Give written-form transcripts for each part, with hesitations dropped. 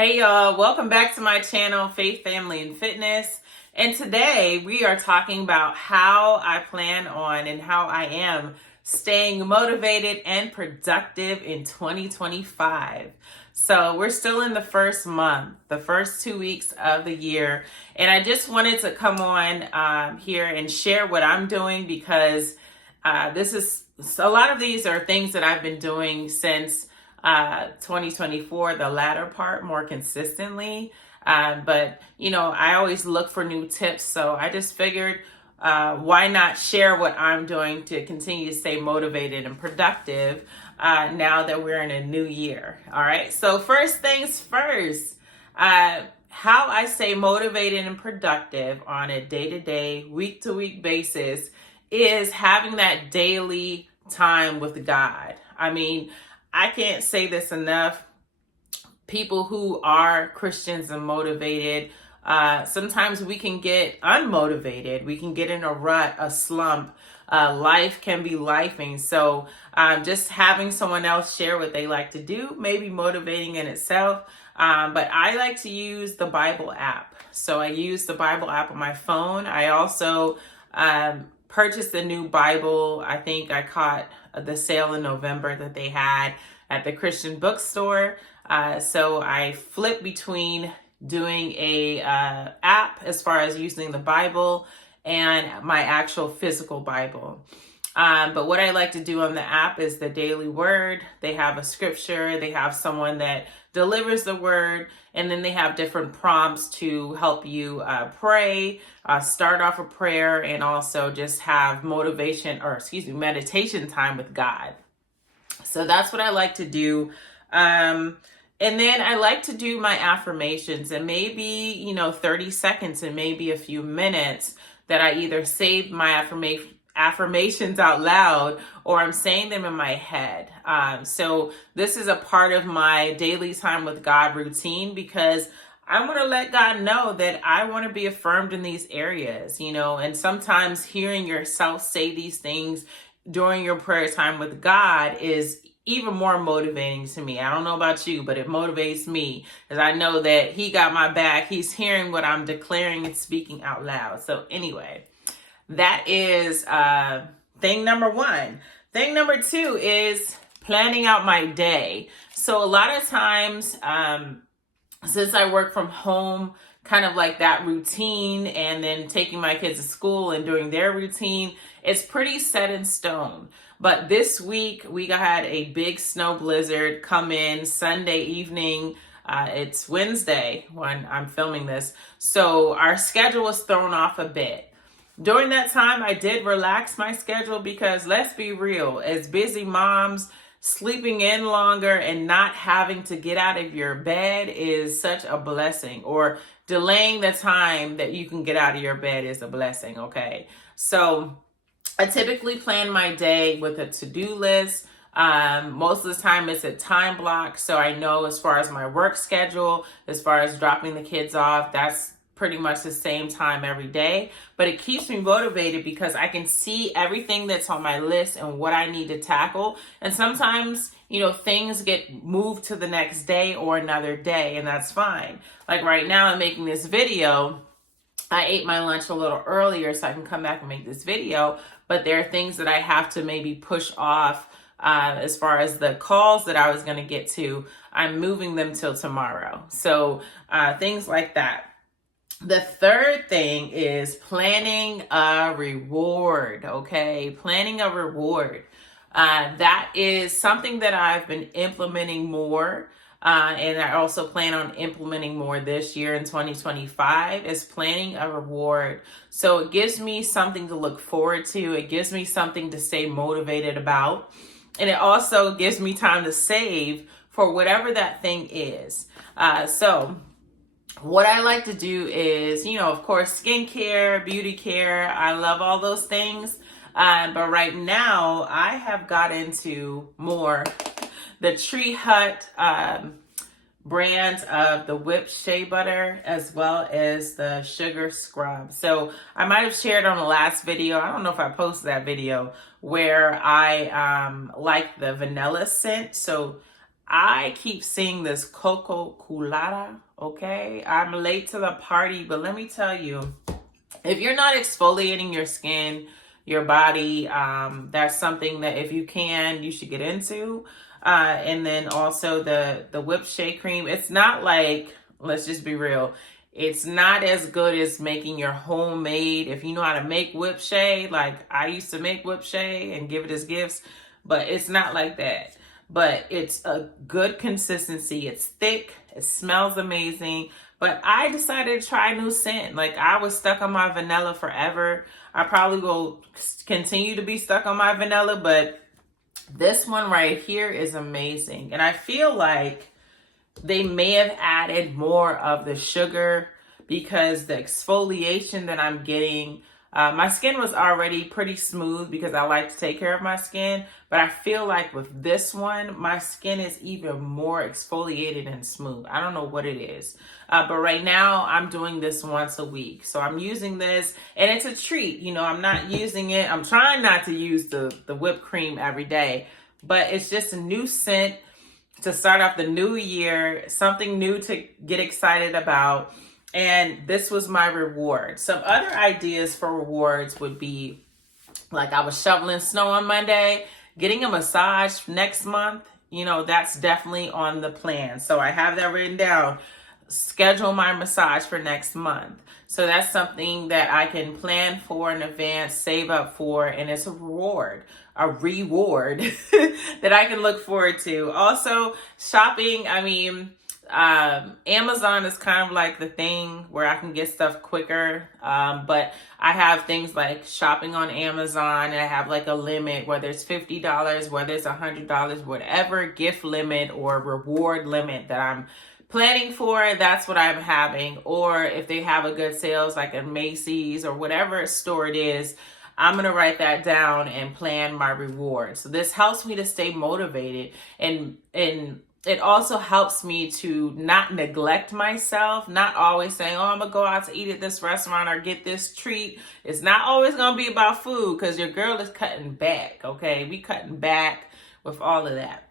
Hey y'all, welcome back to my channel, Faith, Family, and Fitness. And today we are talking about how I plan on and how I am staying motivated and productive in 2025. So we're still in the first month, the first 2 weeks of the year. And I just wanted to come on here and share what I'm doing because a lot of these are things that I've been doing since 2024, the latter part, more consistently. But I always look for new tips. So I just figured, why not share what I'm doing to continue to stay motivated and productive now that we're in a new year. All right. So first things first, how I stay motivated and productive on a day-to-day, week-to-week basis is having that daily time with God. I mean, I can't say this enough. People who are Christians and motivated, sometimes we can get unmotivated. We can get in a rut, a slump. Life can be lifing. So just having someone else share what they like to do may be motivating in itself. But I like to use the Bible app. So I use the Bible app on my phone. I also purchased a new Bible. I think I caught the sale in November that they had at the Christian bookstore. So I flip between doing a app as far as using the Bible and my actual physical Bible. But what I like to do on the app is the daily word. They have a scripture, they have someone that delivers the word, and then they have different prompts to help you pray, start off a prayer, and also just have meditation time with God. So that's what I like to do. And then I like to do my affirmations, and maybe, 30 seconds and maybe a few minutes that I either save my affirmations out loud or I'm saying them in my head. So this is a part of my daily time with God routine because I want to let God know that I want to be affirmed in these areas, and sometimes hearing yourself say these things during your prayer time with God is even more motivating to me. I don't know about you, but it motivates me because I know that He got my back. He's hearing what I'm declaring and speaking out loud. So anyway, that is thing number one. Thing number two is planning out my day. So a lot of times, since I work from home, kind of like that routine and then taking my kids to school and doing their routine, it's pretty set in stone. But this week we had a big snow blizzard come in Sunday evening. It's Wednesday when I'm filming this. So our schedule was thrown off a bit. During that time, I did relax my schedule because let's be real, as busy moms, sleeping in longer and not having to get out of your bed is such a blessing, or delaying the time that you can get out of your bed is a blessing, okay? So I typically plan my day with a to-do list. Most of the time it's a time block, so I know as far as my work schedule, as far as dropping the kids off, that's pretty much the same time every day, but it keeps me motivated because I can see everything that's on my list and what I need to tackle. And sometimes, things get moved to the next day or another day, and that's fine. Like right now, I'm making this video. I ate my lunch a little earlier so I can come back and make this video, but there are things that I have to maybe push off. As far as the calls that I was going to get to, I'm moving them till tomorrow. So things like that. The third thing is planning a reward, okay? Planning a reward. That is something that I've been implementing more, and I also plan on implementing more this year in 2025, is planning a reward. So it gives me something to look forward to. It gives me something to stay motivated about. And it also gives me time to save for whatever that thing is. So what I like to do is, of course, skincare, beauty care. I love all those things. But right now, I have got into more the Tree Hut brand of the whipped shea butter, as well as the sugar scrub. So I might have shared on the last video, I don't know if I posted that video, where I like the vanilla scent. So I keep seeing this coco colada, okay? I'm late to the party, but let me tell you, if you're not exfoliating your skin, your body, that's something that if you can, you should get into. And then also the whipped shea cream. It's not like, let's just be real, it's not as good as making your homemade. If you know how to make whipped shea, like I used to make whipped shea and give it as gifts, but it's not like that. But it's a good consistency. It's thick. It smells amazing. But I decided to try a new scent. Like I was stuck on my vanilla forever. I probably will continue to be stuck on my vanilla, but this one right here is amazing. And I feel like they may have added more of the sugar because the exfoliation that I'm getting, my skin was already pretty smooth because I like to take care of my skin. But I feel like with this one, my skin is even more exfoliated and smooth. I don't know what it is. But right now I'm doing this once a week. So I'm using this and it's a treat. You know, I'm not using it. I'm trying not to use the whipped cream every day, but it's just a new scent to start off the new year, something new to get excited about. And this was my reward. Some other ideas for rewards would be like I was shoveling snow on Monday, getting a massage next month. You know, that's definitely on the plan. So I have that written down. Schedule my massage for next month. So that's something that I can plan for in advance, save up for, and it's a reward that I can look forward to. Also, shopping. I mean, Amazon is kind of like the thing where I can get stuff quicker. But I have things like shopping on Amazon, and I have like a limit, whether it's $50, whether it's $100, whatever gift limit or reward limit that I'm planning for, that's what I'm having. Or if they have a good sales like at Macy's or whatever store it is, I'm going to write that down and plan my reward. So this helps me to stay motivated, and it also helps me to not neglect myself, not always saying, oh, I'm going to go out to eat at this restaurant or get this treat. It's not always going to be about food because your girl is cutting back, okay? We cutting back with all of that.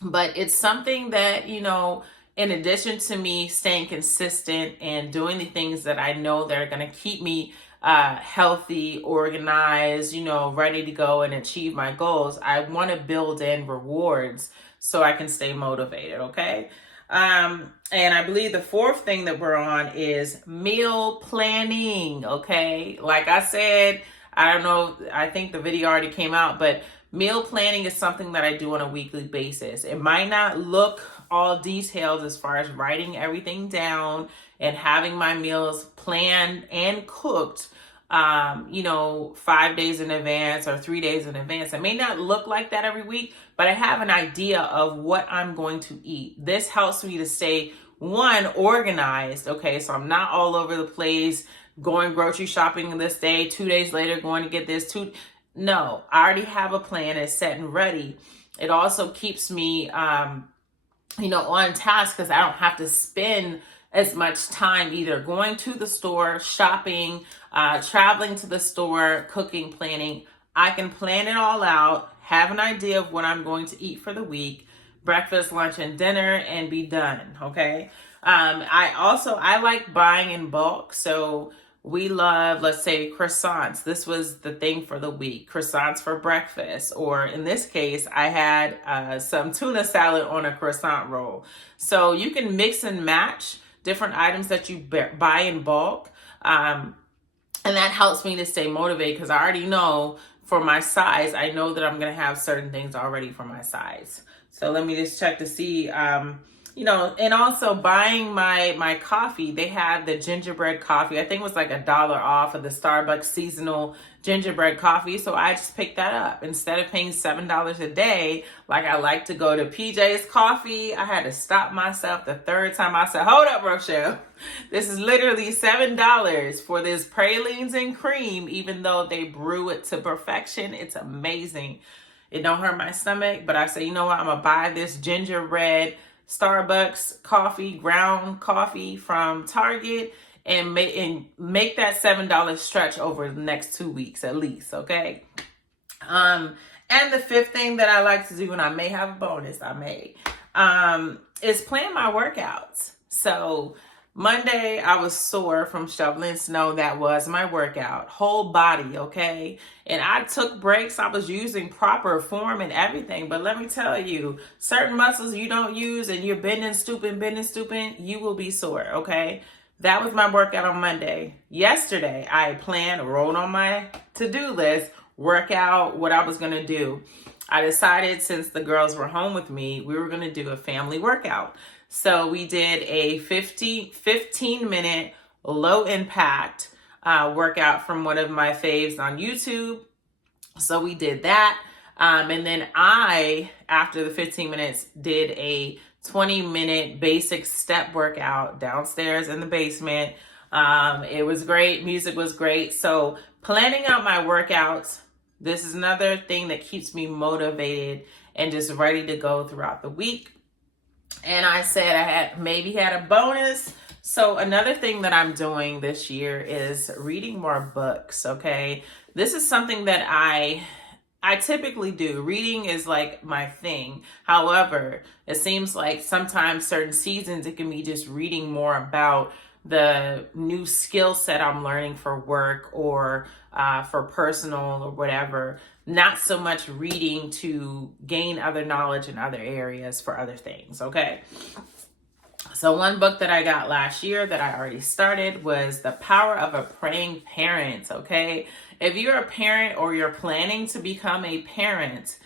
But it's something that, you know, in addition to me staying consistent and doing the things that I know that are going to keep me healthy, organized, you know, ready to go and achieve my goals, I want to build in rewards so I can stay motivated, okay? And I believe the fourth thing that we're on is meal planning, okay? Like I said, I don't know, I think the video already came out, but meal planning is something that I do on a weekly basis. It might not look all detailed as far as writing everything down and having my meals planned and cooked, you know, 5 days in advance or 3 days in advance. It may not look like that every week, but I have an idea of what I'm going to eat. This helps me to stay, one, organized. Okay, so I'm not all over the place, going grocery shopping this day, 2 days later going to get this. No, I already have a plan. It's set and ready. It also keeps me, you know, on task because I don't have to spend as much time either going to the store, shopping, traveling to the store, cooking, planning. I can plan it all out, have an idea of what I'm going to eat for the week, breakfast, lunch, and dinner, and be done, okay? I like buying in bulk, so we love, let's say, croissants. This was the thing for the week, croissants for breakfast. Or in this case, I had some tuna salad on a croissant roll. So you can mix and match different items that you buy in bulk. And that helps me to stay motivated because I already know for my size, I know that I'm going to have certain things already for my size. So let me just check to see, you know, and also buying my coffee. They had the gingerbread coffee. I think it was like $1 off of the Starbucks seasonal gingerbread coffee. So I just picked that up. Instead of paying $7 a day, like I like to go to PJ's Coffee, I had to stop myself the third time. I said, hold up, Rochelle. This is literally $7 for this pralines and cream, even though they brew it to perfection. It's amazing. It don't hurt my stomach, but I say, you know what? I'm going to buy this gingerbread Starbucks coffee, ground coffee from Target, and make that $7 stretch over the next 2 weeks at least, okay? And the fifth thing that I like to do, and I may have a bonus, is plan my workouts. So Monday, I was sore from shoveling snow. That was my workout. Whole body, okay? And I took breaks. I was using proper form and everything. But let me tell you, certain muscles you don't use and you're bending, stooping, you will be sore, okay? That was my workout on Monday. Yesterday, I planned, wrote on my to-do list, work out what I was going to do. I decided since the girls were home with me, we were going to do a family workout. So we did a 15-minute low impact workout from one of my faves on YouTube. So we did that. And then I, after the 15 minutes, did a 20-minute basic step workout downstairs in the basement. It was great. Music was great. So planning out my workouts, this is another thing that keeps me motivated and just ready to go throughout the week. And I said I had a bonus. So another thing that I'm doing this year is reading more books, okay? This is something that I typically do. Reading is like my thing. However, it seems like sometimes certain seasons it can be just reading more about the new skill set I'm learning for work or for personal or whatever. Not so much reading to gain other knowledge in other areas for other things, okay? So one book that I got last year that I already started was The Power of a Praying Parent, okay? If you're a parent or you're planning to become a parent,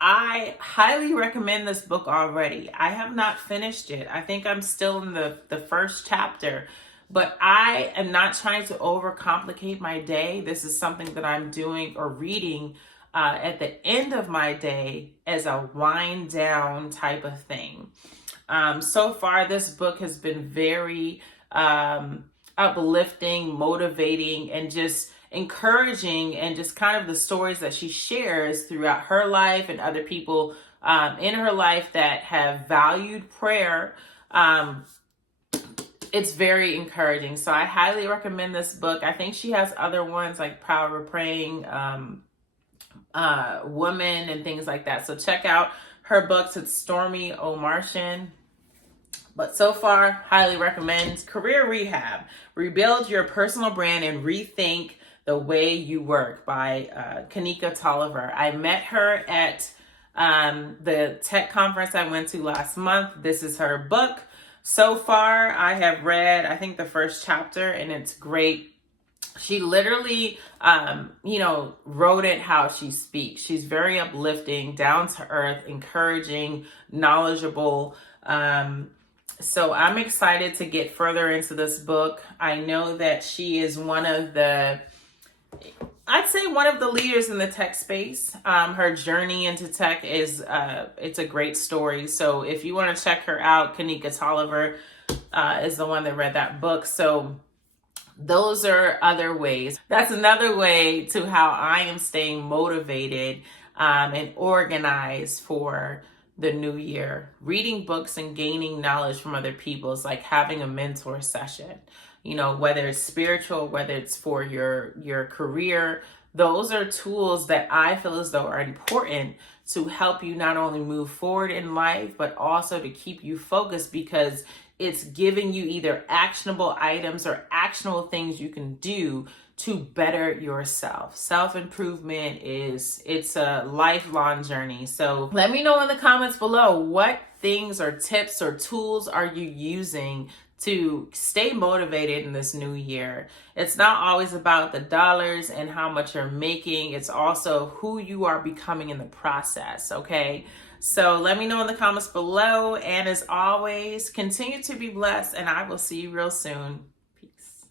I highly recommend this book already. I have not finished it. I think I'm still in the first chapter, but I am not trying to overcomplicate my day. This is something that I'm doing or reading at the end of my day as a wind down type of thing. So far, this book has been very uplifting, motivating, and just encouraging, and just kind of the stories that she shares throughout her life and other people in her life that have valued prayer. It's very encouraging. So I highly recommend this book. I think she has other ones like Power of Praying Woman and things like that. So check out her books. It's Stormy Omartian. But so far, highly recommend Career Rehab. Rebuild your personal brand and rethink the way you work by Kanika Tolliver. I met her at the tech conference I went to last month. This is her book. So far, I have read, I think, the first chapter, and it's great. She literally, wrote it how she speaks. She's very uplifting, down to earth, encouraging, knowledgeable. So I'm excited to get further into this book. I know that she is one of the leaders in the tech space. Her journey into tech is, it's a great story. So if you want to check her out, Kanika Tolliver is the one that read that book. So those are other ways. That's another way to how I am staying motivated and organized for the new year. Reading books and gaining knowledge from other people is like having a mentor session. Whether it's spiritual, whether it's for your career, those are tools that I feel as though are important to help you not only move forward in life, but also to keep you focused, because it's giving you either actionable items or actionable things you can do to better yourself. Self-improvement it's a lifelong journey. So let me know in the comments below, what things or tips or tools are you using to stay motivated in this new year? It's not always about the dollars and how much you're making. It's also who you are becoming in the process, okay? So let me know in the comments below. And as always, continue to be blessed, and I will see you real soon. Peace.